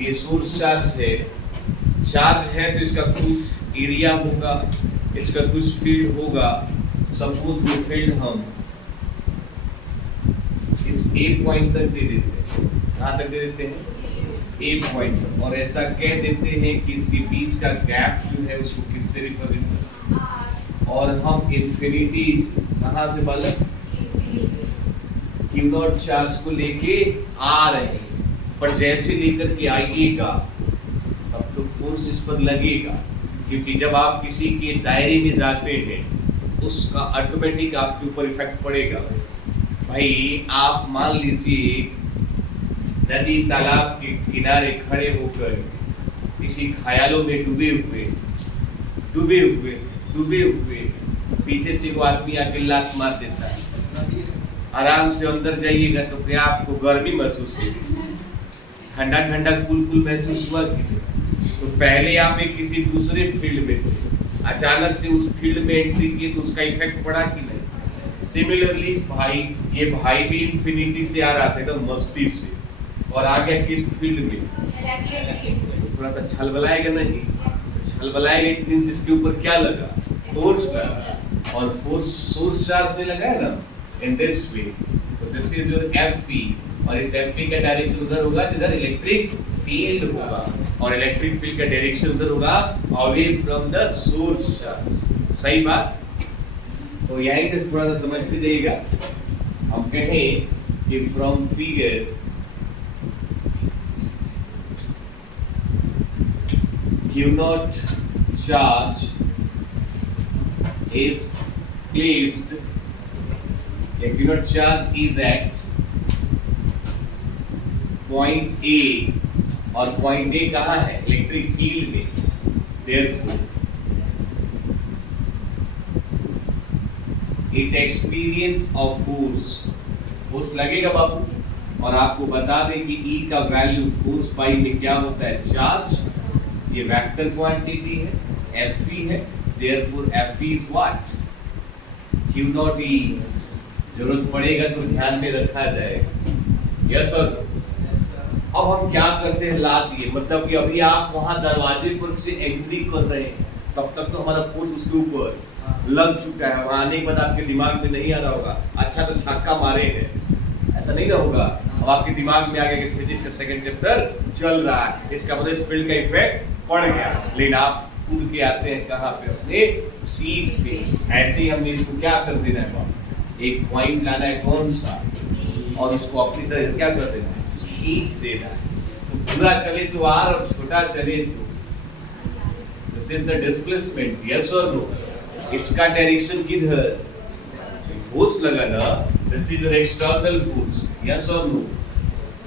ये source charge है, charge है तो इसका कुछ एरिया होगा, इसका कुछ फील्ड होगा। सपोज ये फील्ड हम इस ए पॉइंट तक दे देते हैं। कहाँ तक दे देते हैं? ए पॉइंट तक। और ऐसा कह देते हैं कि इसके बीच का गैप जो है उसको किससे रिप्रेजेंट करते हैं, और हम इन्फिनिटी कहाँ से बालक क्यू नॉट चार्ज को लेके आ रहे हैं, पर जैसे लेकर के आइएगा तब तो फोर्स इस पर लगेगा, क्योंकि जब आप किसी के दायरे में जाते हैं उसका ऑटोमेटिक आपके ऊपर इफेक्ट पड़ेगा। भाई आप मान लीजिए नदी तालाब के किनारे खड़े होकर किसी ख्यालों में डूबे हुए पीछे से वो आदमी आके लात मार देता है, आराम से अंदर जाइएगा तो क्या आपको गर्मी महसूस होगी? ठंडा ठंडा कुल महसूस हुआ कि नहीं? तो पहले आप एक किसी दूसरे फील्ड में थे, अचानक से उस फील्ड में एंट्री की तो उसका इफेक्ट पड़ा कि नहीं? सिमिलरली ये भाई भी इंफिनिटी से आ रहा था एकदम मस्ती से, और आ गया किस फील्ड में? थोड़ा सा छल बलाएगा नहीं? छल बलाएगा, इट मींस इसके ऊपर क्या लगा? फोर्स लगा, और फोर्स सोर्स चार्ज में लगा है ना, इन दिस वे। तो दिस इज योर Fp, और इस Fp का डायरेक्शन उधर होगा जिधर इलेक्ट्रिक फील्ड होगा, और इलेक्ट्रिक फील्ड का डायरेक्शन उधर होगा away from the source charge. सही बात? तो यहीं से थोड़ा सा समझते जाइएगा। हम कहें कि from figure Q naught charge is placed, या Q naught charge is at point A, और point A कहाँ है? इलेक्ट्रिक फील्ड में। Therefore, it experience of force लगेगा बाबू, और आपको बता दें कि E का वैल्यू फोर्स पाई में क्या होता है? चार्ज। ये वेक्टर क्वांटिटी है, Fv है, therefore Fv is what? Q naught E। जरूरत पड़ेगा तो ध्यान में रखा जाएगा। Yes sir. अब हम क्या करते हैं? ला दिए, मतलब कि अभी आप वहां दरवाजे पर से एंट्री कर रहे हैं, तब तक तो हमारा फोर्स उसके ऊपर लग चुका है। वहां आने के बाद आपके दिमाग में नहीं आ रहा होगा अच्छा तो छक्का मारे हैं, ऐसा नहीं ना होगा। अब आपके दिमाग में आ गया कि फिजिक्स का सेकंड चैप्टर चल रहा है, इसका मतलब इस फील्ड का इफेक्ट पड़ गया। लेकिन आप कूद के आते हैं कहाँ पे? अपने सीट पे। ऐसे ही हमने इसको क्या कर देना है? एक पॉइंट लाना है, कौन सा, और उसको अपनी तरह से क्या कर देना है? खींच देना है। पूरा चले तो आर, और छोटा चले तो। This is the displacement. Yes और नो? इसका डायरेक्शन किधर? फोर्स लगा ना, this is your external force. Yes और नो?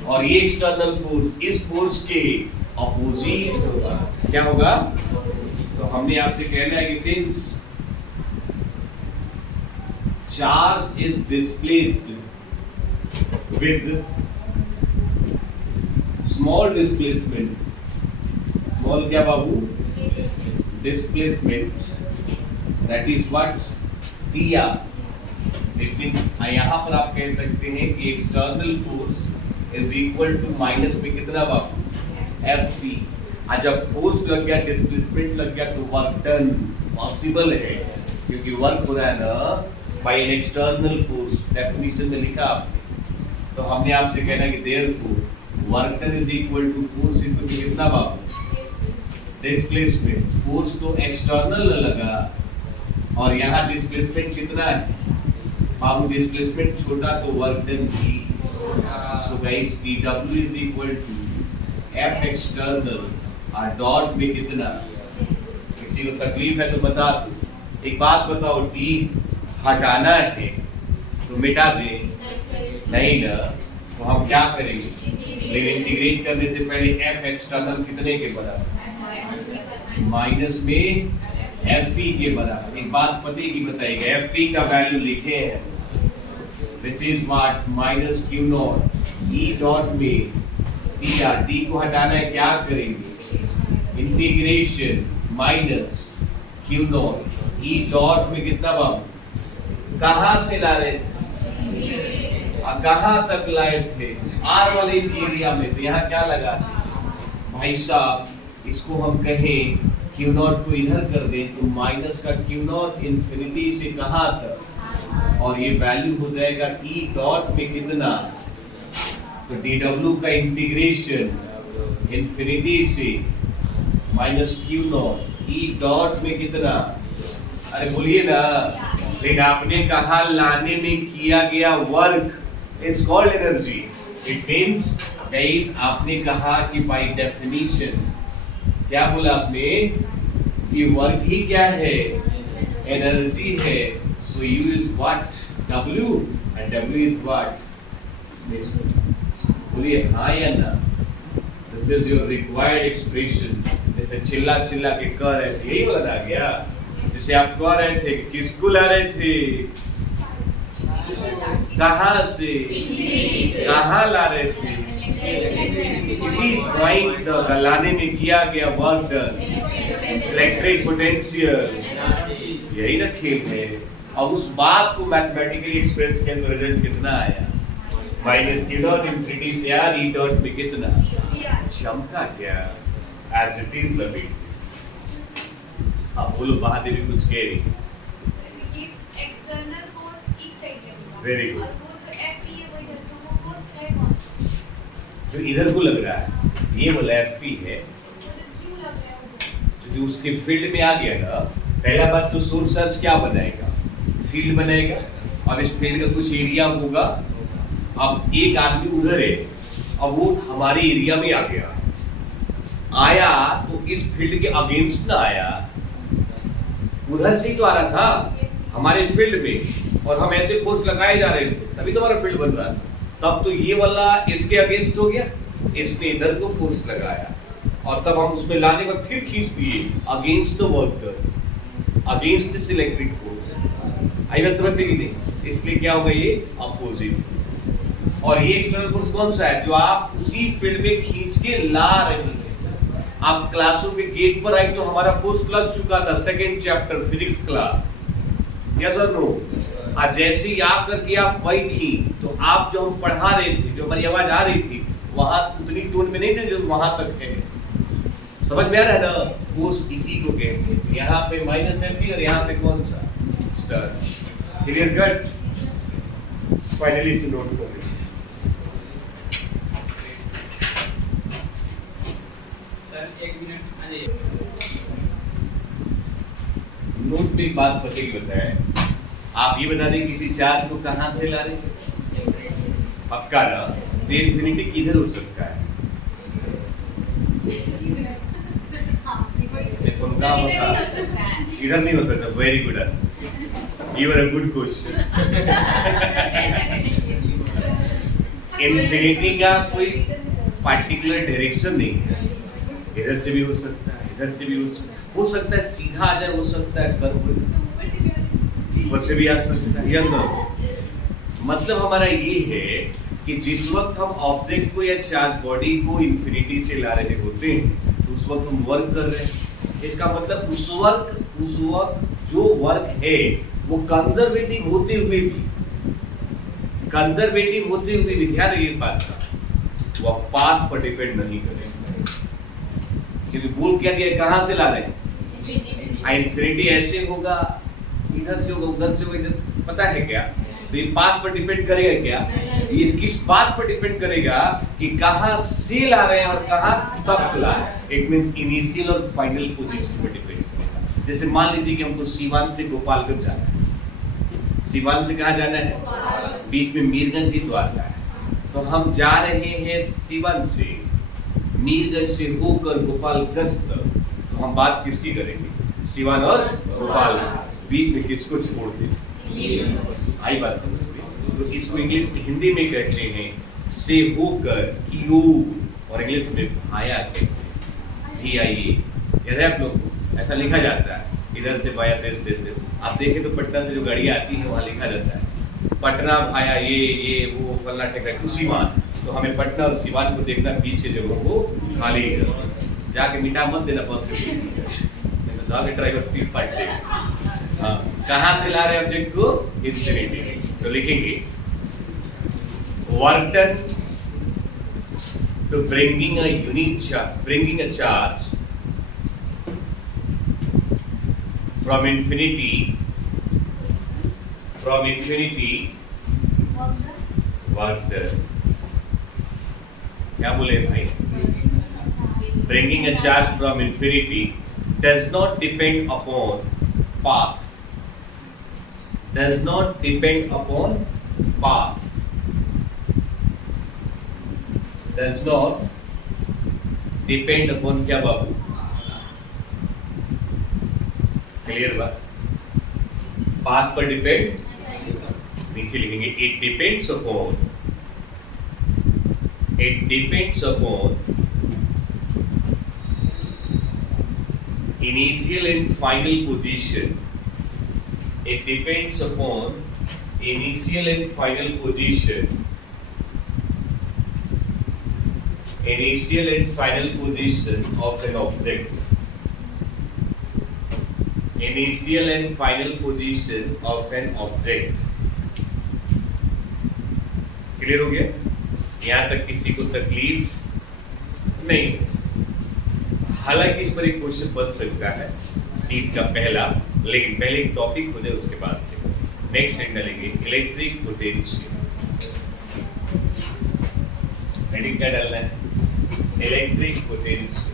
और ये एक्सटर्नल फोर्स इस फोर्स के अपोजिट होगा। क्या होगा? तो हमने आपसे कहना है कि since charge is displaced with small displacement, small क्या बाबू? Displacement, that is what? दिया। इट मींस यहां पर आप कह सकते हैं कि external force is equal to minus में कितना बाबू? Fv। आज जब फोर्स लग गया, डिस्प्लेसमेंट लग गया, तो वर्क डन पॉसिबल है, क्योंकि वर्क हो रहा है ना by an external force. Definition में लिखा आपने। तो हमने आपसे कहना कि therefore work done is equal to force into कितना बाबू? डिस्प्लेसमेंट। फोर्स तो एक्सटर्नल लगा, और यहाँ डिस्प्लेसमेंट कितना है बाबू? डिस्प्लेसमेंट छोटा तो वर्क डन भी। So guys dW is equal to F external, और डॉट में कितना? किसी को तकलीफ है तो बता दो। एक बात बताओ, D हटाना है तो मिटा दे, नहीं ना? तो हम क्या करेंगे? लेकिन इंटीग्रेट करने से पहले F एक्सटर्नल कितने के बराबर? माइनस में Fe के बराबर। एक बात पते की बताइएगा, Fe का वैल्यू लिखे हैं, which is what? Minus Q not E dot में dr। D को हटाना है, क्या करेंगे? Integration minus Q not E dot में कितना बाबू? कहां से ला रहे थे? कहां तक लाए थे? R वाले एरिया में। तो यहाँ क्या लगा? भाई साहब इसको हम कहें क्यू नॉट को इधर कर दें तो माइनस का क्यू नॉट इन्फिनिटी से कहाँ तक, और ये वैल्यू हो जाएगा ई डॉट में कितना, तो डी डब्ल्यू का इंटीग्रेशन इन्फिनिटी से minus Q not E dot में कितना, अरे बोलिए ना, लेकिन आपने कहा लाने में किया गया work is called energy. It means guys आपने कहा कि बाय डेफिनेशन, क्या बोला आपने कि वर्क ही क्या है, एनर्जी है। So you is what, W, and W is what, बोलिए हाँ या ना। This is your required expression. जैसे चिल्ला चिल्ला के कह रहे थे, यही वाला आ गया जैसे आप कह रहे थे कि किसको ला रहे थे, कहां से, कहां ला रहे थे, इसी पॉइंट तक लाने में किया गया वर्क, इलेक्ट्रिक पोटेंशियल, यही ना खेल है। और उस बात को मैथमेटिकली एक्सप्रेस किया तो रिजल्ट कितना आया, माइनस क्यू नॉट इन्फिनिटी से यार ई डॉट में कितना चमका क्या, एज इट इज लव। अब बोलो बहादुरी कुछ कह रही, एक्सटर्नल फोर्स इस साइड है, वेरी गुड, और वो जो F है वो इधर, तो वो फोर्स है कौन सा, जो इधर को लग रहा है ये वाला F है, क्यों लग रहा है उधर, जो उसके फील्ड में आ गया ना। पहला बात तो सोर्स चार्ज क्या बनाएगा, फील्ड बनाएगा, और इस फील्ड का कुछ एरिया होगा। अब एक आदमी उधर है, अब वो हमारे एरिया में आ गया, आया तो इस फील्ड के अगेंस्ट ना आया, उधर से ही तो आ रहा था हमारे फील्ड में, और हम ऐसे फोर्स लगाए जा रहे थे तभी तो हमारा फील्ड बन रहा था। तब तो ये वाला इसके अगेंस्ट हो गया, इसने इधर को फोर्स लगाया, और तब हम उसमें लाने पर फिर खींच दिए against the worker, against this electric force. आई बात समझ में कि नहीं? इसलिए क्या होगा ये अपोजिट। और ये एक्सटर्नल फोर्स कौन सा है, जो आप उसी फील्ड में खींच के ला रहे हैं। आप क्लासरूम के गेट पर आए तो हमारा फोर्स लग चुका था, second chapter physics class, yes और नो। आज जैसे ही आप करके आप बैठी तो आप जो हम पढ़ा रहे थे, जो हमारी आवाज आ रही थी, वहां उतनी टोन में नहीं थे जो वहां तक है। समझ में आ रहा है ना? फोर्स इसी को कहते हैं। यहाँ पे माइनस एफ और यहाँ पे कौन सा स्टार। Clear cut? फाइनली इसे नोट कर लीजिए। नोट में एक बात पते की बताए, आप ये बता दें किसी चार्ज को कहां से ला रहे, पक्का ना? तो इन्फिनिटी किधर हो सकता है? इधर नहीं हो सकता। Very good answer, you are a good question. Infinity का कोई पार्टिकुलर डायरेक्शन नहीं है, इधर से भी हो सकता है, इधर से भी हो सकता है सीधा आ जाए, हो सकता है कर्व ऊपर से भी आ सकता है। यस सर, मतलब हमारा ये है कि जिस वक्त हम ऑब्जेक्ट को या चार्ज बॉडी को इन्फिनिटी से ला रहे होते हैं तो उस वक्त हम वर्क कर रहे हैं। इसका मतलब उस वक्त जो वर्क है वो कंजर्वेटिव होते हुए भी ध्यान रखिए इस बात का, वो पाथ पर डिपेंड नहीं करेगा। क्योंकि बोल क्या दिया, कहां से ला रहे हैं? इन्फिनिटी ऐसे होगा, इधर से होगा, उधर से होगा, इधर, पता है क्या? तो ये पाथ पर डिपेंड करेगा क्या? ये किस बात पर डिपेंड करेगा कि कहां से ला रहे हैं और कहां तक ला रहे हैं। इट मींस इनिशियल और फाइनल पोजीशन पर डिपेंड करेगा। जैसे मान लीजिए कि हमको सीवान से गोपालगंज जाना है। सीवान से कहां जाना है? बीच में मीरगंज भी तो आता है, तो हम जा रहे हैं सीवान से, मीरगंज से होकर गोपालगंज तक, तो हम बात किसकी करेंगे? सीवान और गोपालगंज, बीच में किसको छोड़ दें? आई बात समझ में? तो इसको इंग्लिश हिंदी में कहते हैं से होकर यू, और इंग्लिश में भाया कहते हैं, VIA। याद है आप लोग को? ऐसा लिखा जाता है, इधर से भाया देश देश से। आप देखें तो पटना से जो गाड़ी आती है वहाँ लिखा जाता है पटना भाया ये वो फलना ठेका टू सीवान। तो हमें पटना और सीवान को देखना, बीच के जगहों को खाली जाके मिटा मत देना बस से, जाके ड्राइवर पीठ फाट देगा। हाँ, कहाँ से ला रहे हैं ऑब्जेक्ट को? इन्फिनिटी। तो लिखेंगे work done, to bringing a charge from infinity work done. क्या बोले भाई? Bringing a charge from infinity does not depend upon path. Does not depend upon path. Does not depend upon क्या बाबू? Clear बात? Path पर depend नीचे लिखेंगे it depends upon initial and final position. It depends upon initial and final position. Initial and final position of an object. Initial and final position of an object. Clear हो गया? यहाँ तक किसी को तकलीफ नहीं। हालांकि इस पर एक क्वेश्चन बन सकता है सीट का पहला, लेकिन पहले एक टॉपिक हो जाए उसके बाद से नेक्स्ट सेट डालेंगे इलेक्ट्रिक पोटेंशियल। हेडिंग क्या डालना है? Electric potential.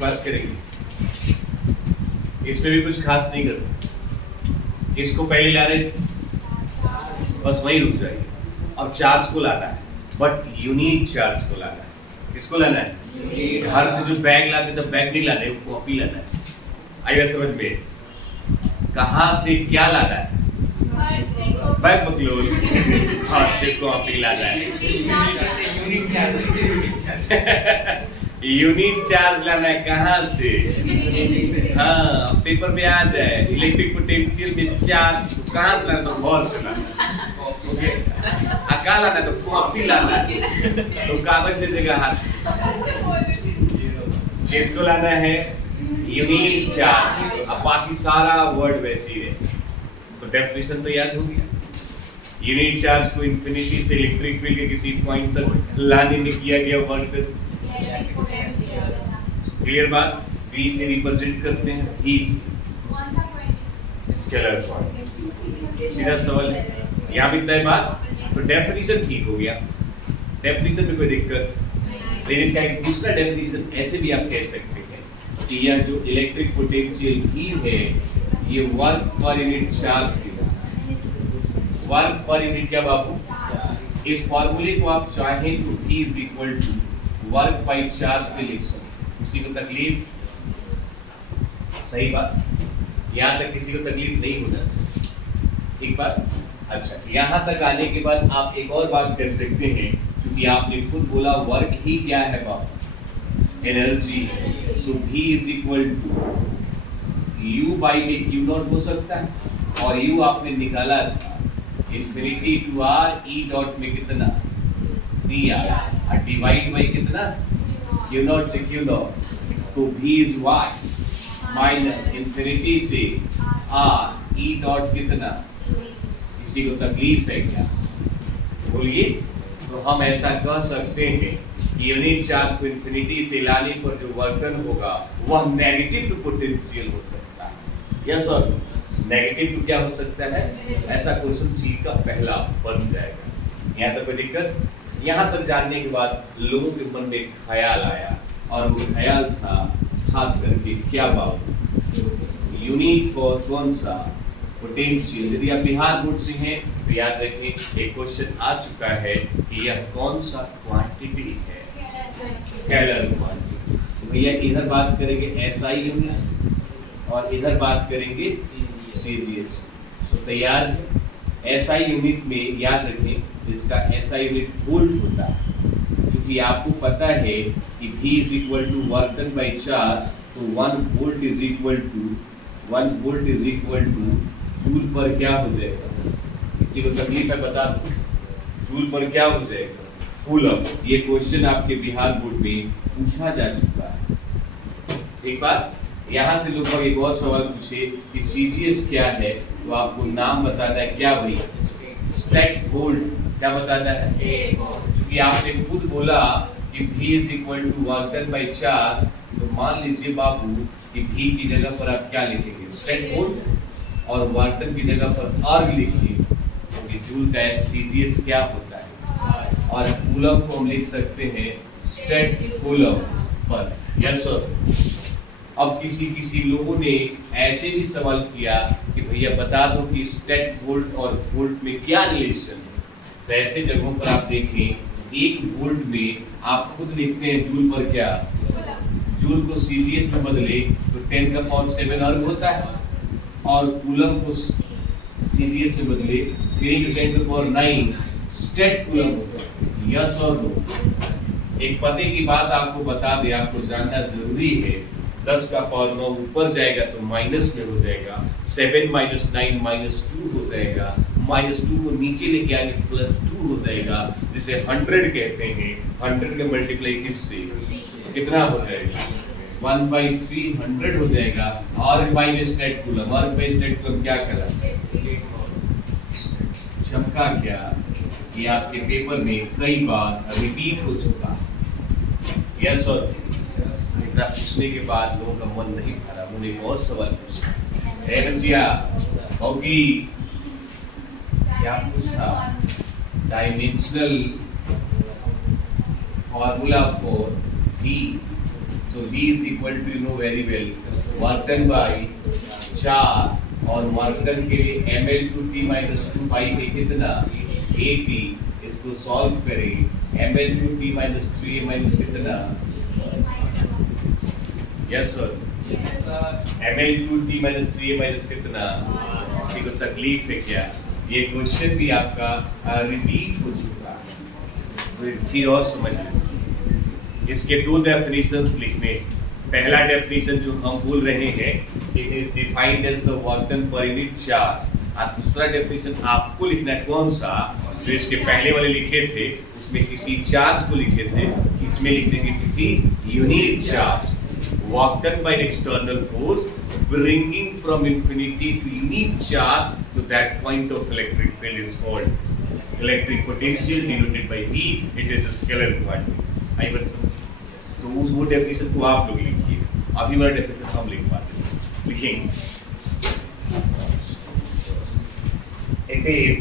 बात करेंगे, इसमें भी कुछ खास नहीं करना। किसको पहले ला रहे थे? बस वही रुक जाइए। अब चार्ज को लाना है, बट यूनिट चार्ज को लाना है। किसको लाना है? घर से जो बैग लाते तो बैग नहीं लाना है, कॉपी लाना है। आएगा समझ में? कहाँ से क्या लाना है? बैग बकलोल। घर से कॉपी लाना है। यूनिट चार्ज लाना है। कहाँ से? हाँ, पेपर में आ जाए इलेक्ट्रिक पोटेंशियल में चार्ज कहाँ से लाना? तो घर से लाना। ओके, अका लाना तो कॉपी लाना, तो कागज दे देगा हाथ। किसको लाना है? Unit charge. अब बाकी सारा वर्ड वैसे ही रहे, तो डेफिनेशन तो याद हो गया। यूनिट चार्ज को इंफिनिटी से इलेक्ट्रिक फील्ड के किसी पॉइंट तक लाने में किया गया वर्क। क्लियर बात? V से रिप्रेजेंट करते हैं, E स्केलर क्वांटिटी। सीधा सवाल है, यहाँ भी तय बात। तो डेफिनेशन ठीक हो गया, डेफिनेशन में कोई दिक्कत। लेकिन इसका एक दूसरा डेफिनेशन ऐसे भी आप कह सकते हैं कि यह जो इलेक्ट्रिक पोटेंशियल E है, ये वर्क पर यूनिट चार्ज भी है। वर्क पर यूनिट क्या बाबू? इस फॉर्मूले को आप चाहें तो V is equal to work by charge पे लिख सकते। किसी को तकलीफ? सही बात, यहाँ तक किसी को तकलीफ नहीं होना चाहिए। ठीक बात? अच्छा, यहाँ तक आने के बाद आप एक और बात कर सकते हैं, क्योंकि आपने खुद बोला वर्क ही क्या है बाबू? Energy. So V is equal to U by में Q नॉट हो सकता है, और U आपने निकाला था infinity to R E dot में कितना? PR। डिवाइड बाई कितना? Q नॉट से Q नॉट, तो V is Y minus infinity से R E डॉट कितना? किसी को तकलीफ है क्या? बोलिए। तो हम ऐसा कह सकते हैं कि यूनिट चार्ज को इंफिनिटी से लाने पर जो वर्क डन होगा वह नेगेटिव टू पोटेंशियल हो सकता है। यस और नेगेटिव टू क्या हो सकता है? ऐसा क्वेश्चन सी का पहला बन जाएगा। यहाँ तक कोई दिक्कत? यहाँ तक जानने के बाद लोगों के मन में एक ख्याल आया, और वो ख्याल था खास करके क्या बात? यूनिट फॉर कौन सा? पोटेंशियल। यदि आप बिहार बोर्ड से हैं तो याद रखें एक क्वेश्चन आ चुका है कि यह कौन सा क्वांटिटी है? Scalar quantity. तो भैया इधर बात करेंगे SI यूनिट और इधर बात करेंगे CGS। सो तैयार है? SI यूनिट में याद रखें इसका SI यूनिट वोल्ट होता है, क्योंकि आपको पता है कि V is equal to work done by charge, तो 1 volt is equal to joule पर क्या हो जाएगा, किसी को तकलीफ है बता दो, जूल पर क्या हो जाएगा, कूलम। ये क्वेश्चन आपके बिहार बोर्ड में पूछा जा चुका है। एक बार यहाँ से लोग एक और सवाल पूछे कि CGS क्या है, तो आपको नाम बताना है, क्या भैया, स्टैक वोल्ट, क्या बताना है, क्योंकि आपने खुद बोला कि V is equal to work done by charge, तो मान लीजिए बाबू कि V की जगह पर आप क्या लिखेंगे, स्टैक वोल्ट, और वर्क डन की जगह पर R लिखिए, क्योंकि जूल का CGS क्या होता है, और कूलम को हम लिख सकते हैं stack coulomb per. Yes sir. अब किसी लोगों ने ऐसे भी सवाल किया कि भैया बता दो कि स्टैक वोल्ट और वोल्ट में क्या रिलेशन है, तो ऐसे जगहों पर आप देखें 1 वोल्ट में आप खुद लिखते हैं जूल पर क्या, जूल को CGS में बदले तो 10 का पावर 7 अर्ग होता है, और कूलम को CGS में बदले 3 to 10 to the power 9 stack coulomb होता है। यस और नो। एक पते की बात आपको बता दे, आपको जानना जरूरी है, 10 का पावर 9 ऊपर जाएगा तो माइनस में हो जाएगा, 7 माइनस 9 माइनस 2 हो जाएगा, माइनस 2 को नीचे लेके आएंगे प्लस 2 हो जाएगा, जिसे 100 कहते हैं। 100 का मल्टीप्लाई किससे, कितना हो जाएगा, 1/300 हो जाएगा। और बाई स्टैक कूलम, और बाई स्टैक कूलम क्या करा, चमका क्या, ये आपके पेपर में कई बार रिपीट हो चुका। Yes sir. इतना पूछने के बाद लोगों का मन नहीं भरा, उन्होंने एक और सवाल पूछा, एनर्जिया होगी, क्या पूछा, dimensional formula for V, so V is equal to, you know very well, work done by 4, और वर्क डन के लिए ml to t minus 2 पाई में कितना, 80, इसको सॉल्व करें, ml to t minus 3 minus कितना, yes sir, ml to t minus 3 minus कितना, किसी को तकलीफ है क्या, ये क्वेश्चन भी आपका रिपीट हो चुका है। तो एक चीज और समझ लीजिए, इसके 2 डेफिनेशंस लिखने। पहला डेफिनेशन जो हम बोल रहे हैं, it is defined as the work done per unit charge, और दूसरा डेफिनेशन आपको लिखना है कौन सा, जो इसके पहले वाले लिखे थे उसमें किसी चार्ज को लिखे थे, इसमें लिख देंगे किसी unit charge. Work done by external force bringing from infinity to unique charge to that point of electric field is called electric potential, denoted by V. It is a scalar quantity. आई बात समझ? तो उस वो definition को आप लोग लिखिए, अभी वाला डेफिनेशन हम लिख पाते हैं, लिखेंगे। It is